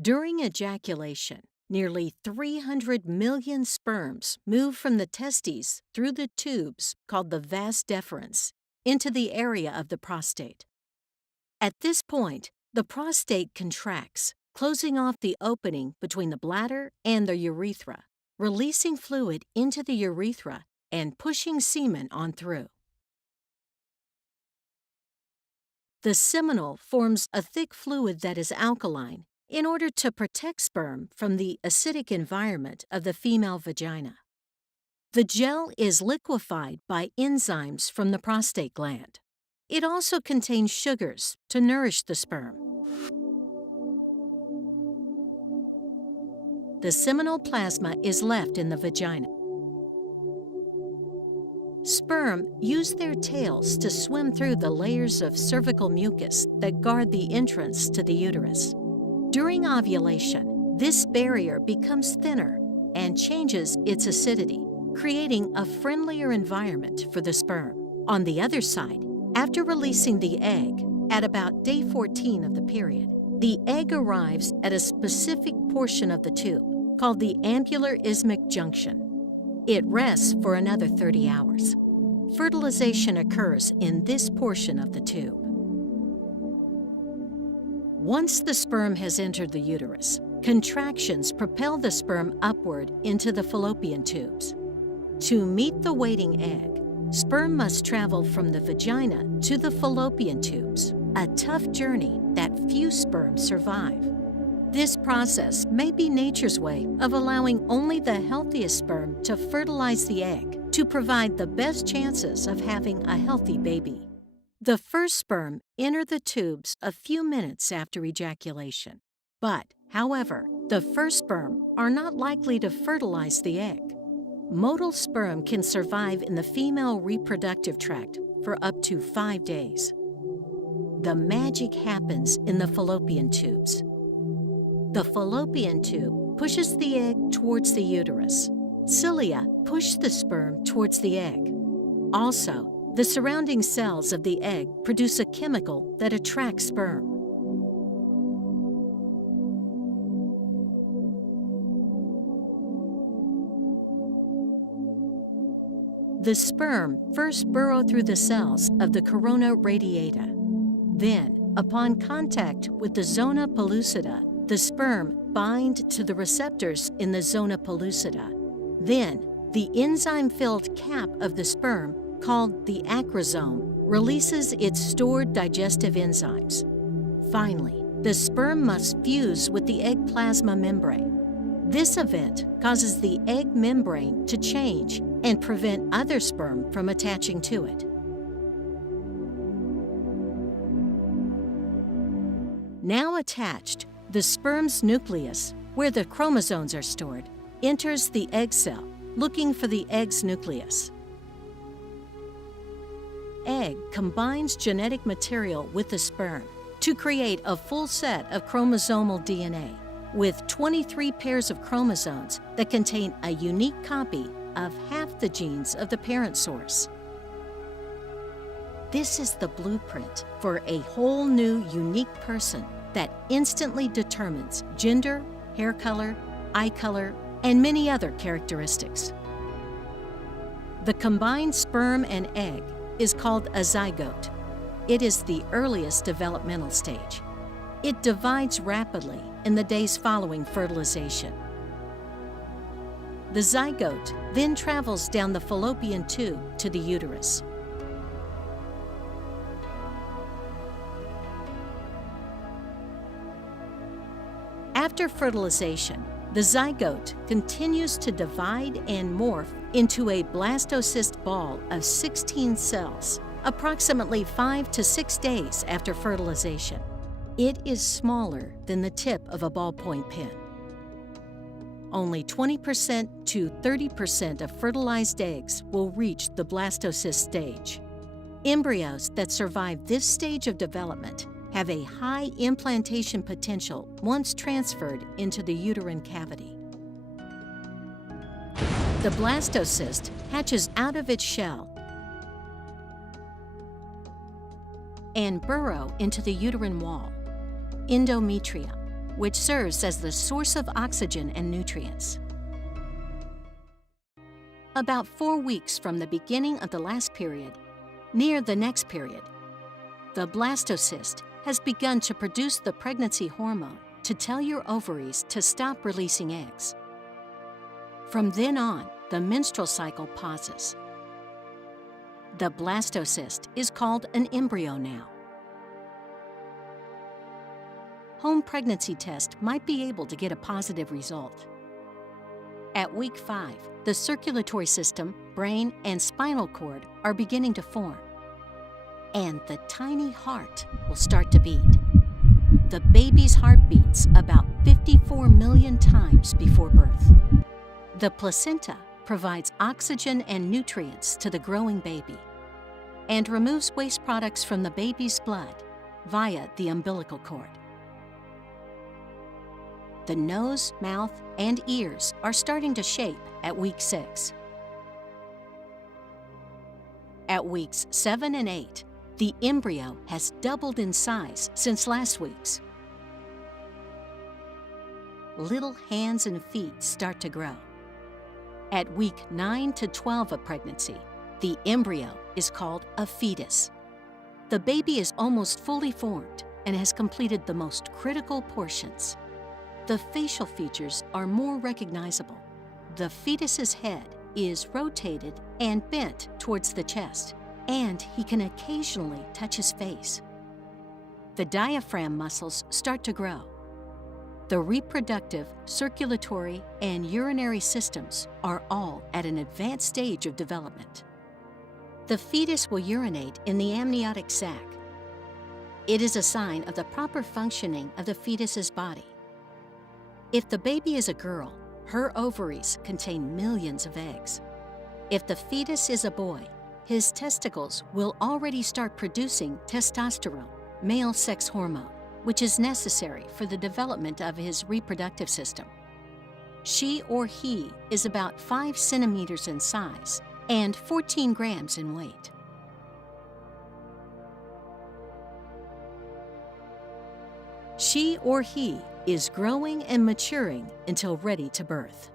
During ejaculation, nearly 300 million sperms move from the testes through the tubes called the vas deferens into the area of the prostate. At this point, the prostate contracts, closing off the opening between the bladder and the urethra, releasing fluid into the urethra and pushing semen on through. The seminal forms a thick fluid that is alkaline in order to protect sperm from the acidic environment of the female vagina. The gel is liquefied by enzymes from the prostate gland. It also contains sugars to nourish the sperm. The seminal plasma is left in the vagina. Sperm use their tails to swim through the layers of cervical mucus that guard the entrance to the uterus. During ovulation, this barrier becomes thinner and changes its acidity, creating a friendlier environment for the sperm. On the other side, after releasing the egg, at about day 14 of the period, the egg arrives at a specific portion of the tube called the ampular isthmic junction. It rests for another 30 hours. Fertilization occurs in this portion of the tube. Once the sperm has entered the uterus, contractions propel the sperm upward into the fallopian tubes. To meet the waiting egg, sperm must travel from the vagina to the fallopian tubes, a tough journey that few sperm survive. This process may be nature's way of allowing only the healthiest sperm to fertilize the egg to provide the best chances of having a healthy baby. The first sperm enter the tubes a few minutes after ejaculation. However, the first sperm are not likely to fertilize the egg. Motile sperm can survive in the female reproductive tract for up to 5 days. The magic happens in the fallopian tubes. The fallopian tube pushes the egg towards the uterus. Cilia push the sperm towards the egg. Also, the surrounding cells of the egg produce a chemical that attracts sperm. The sperm first burrow through the cells of the corona radiata. Then, upon contact with the zona pellucida, the sperm bind to the receptors in the zona pellucida. Then, the enzyme-filled cap of the sperm, called the acrosome, releases its stored digestive enzymes. Finally, the sperm must fuse with the egg plasma membrane. This event causes the egg membrane to change and prevent other sperm from attaching to it. Now attached, the sperm's nucleus, where the chromosomes are stored, enters the egg cell, looking for the egg's nucleus. Egg combines genetic material with the sperm to create a full set of chromosomal DNA with 23 pairs of chromosomes that contain a unique copy of half the genes of the parent source. This is the blueprint for a whole new, unique person that instantly determines gender, hair color, eye color, and many other characteristics. The combined sperm and egg is called a zygote. It is the earliest developmental stage. It divides rapidly in the days following fertilization. The zygote then travels down the fallopian tube to the uterus. After fertilization, the zygote continues to divide and morph into a blastocyst ball of 16 cells, approximately 5 to 6 days after fertilization. It is smaller than the tip of a ballpoint pen. Only 20% to 30% of fertilized eggs will reach the blastocyst stage. Embryos that survive this stage of development have a high implantation potential once transferred into the uterine cavity. The blastocyst hatches out of its shell and burrow into the uterine wall, endometrium. which serves as the source of oxygen and nutrients. About 4 weeks from the beginning of the last period, near the next period, the blastocyst has begun to produce the pregnancy hormone to tell your ovaries to stop releasing eggs. From then on, the menstrual cycle pauses. The blastocyst is called an embryo now. Home pregnancy test might be able to get a positive result. At week 5, the circulatory system, brain, and spinal cord are beginning to form, and the tiny heart will start to beat. The baby's heart beats about 54 million times before birth. The placenta provides oxygen and nutrients to the growing baby and removes waste products from the baby's blood via the umbilical cord. The nose, mouth, and ears are starting to shape at week 6. At weeks 7 and 8, the embryo has doubled in size since last week's. Little hands and feet start to grow. At week 9 to 12 of pregnancy, the embryo is called a fetus. The baby is almost fully formed and has completed the most critical portions. The facial features are more recognizable. The fetus's head is rotated and bent towards the chest, and he can occasionally touch his face. The diaphragm muscles start to grow. The reproductive, circulatory, and urinary systems are all at an advanced stage of development. The fetus will urinate in the amniotic sac. It is a sign of the proper functioning of the fetus's body. If the baby is a girl, her ovaries contain millions of eggs. If the fetus is a boy, his testicles will already start producing testosterone, male sex hormone, which is necessary for the development of his reproductive system. She or he is about 5 centimeters in size and 14 grams in weight. She or he is growing and maturing until ready to birth.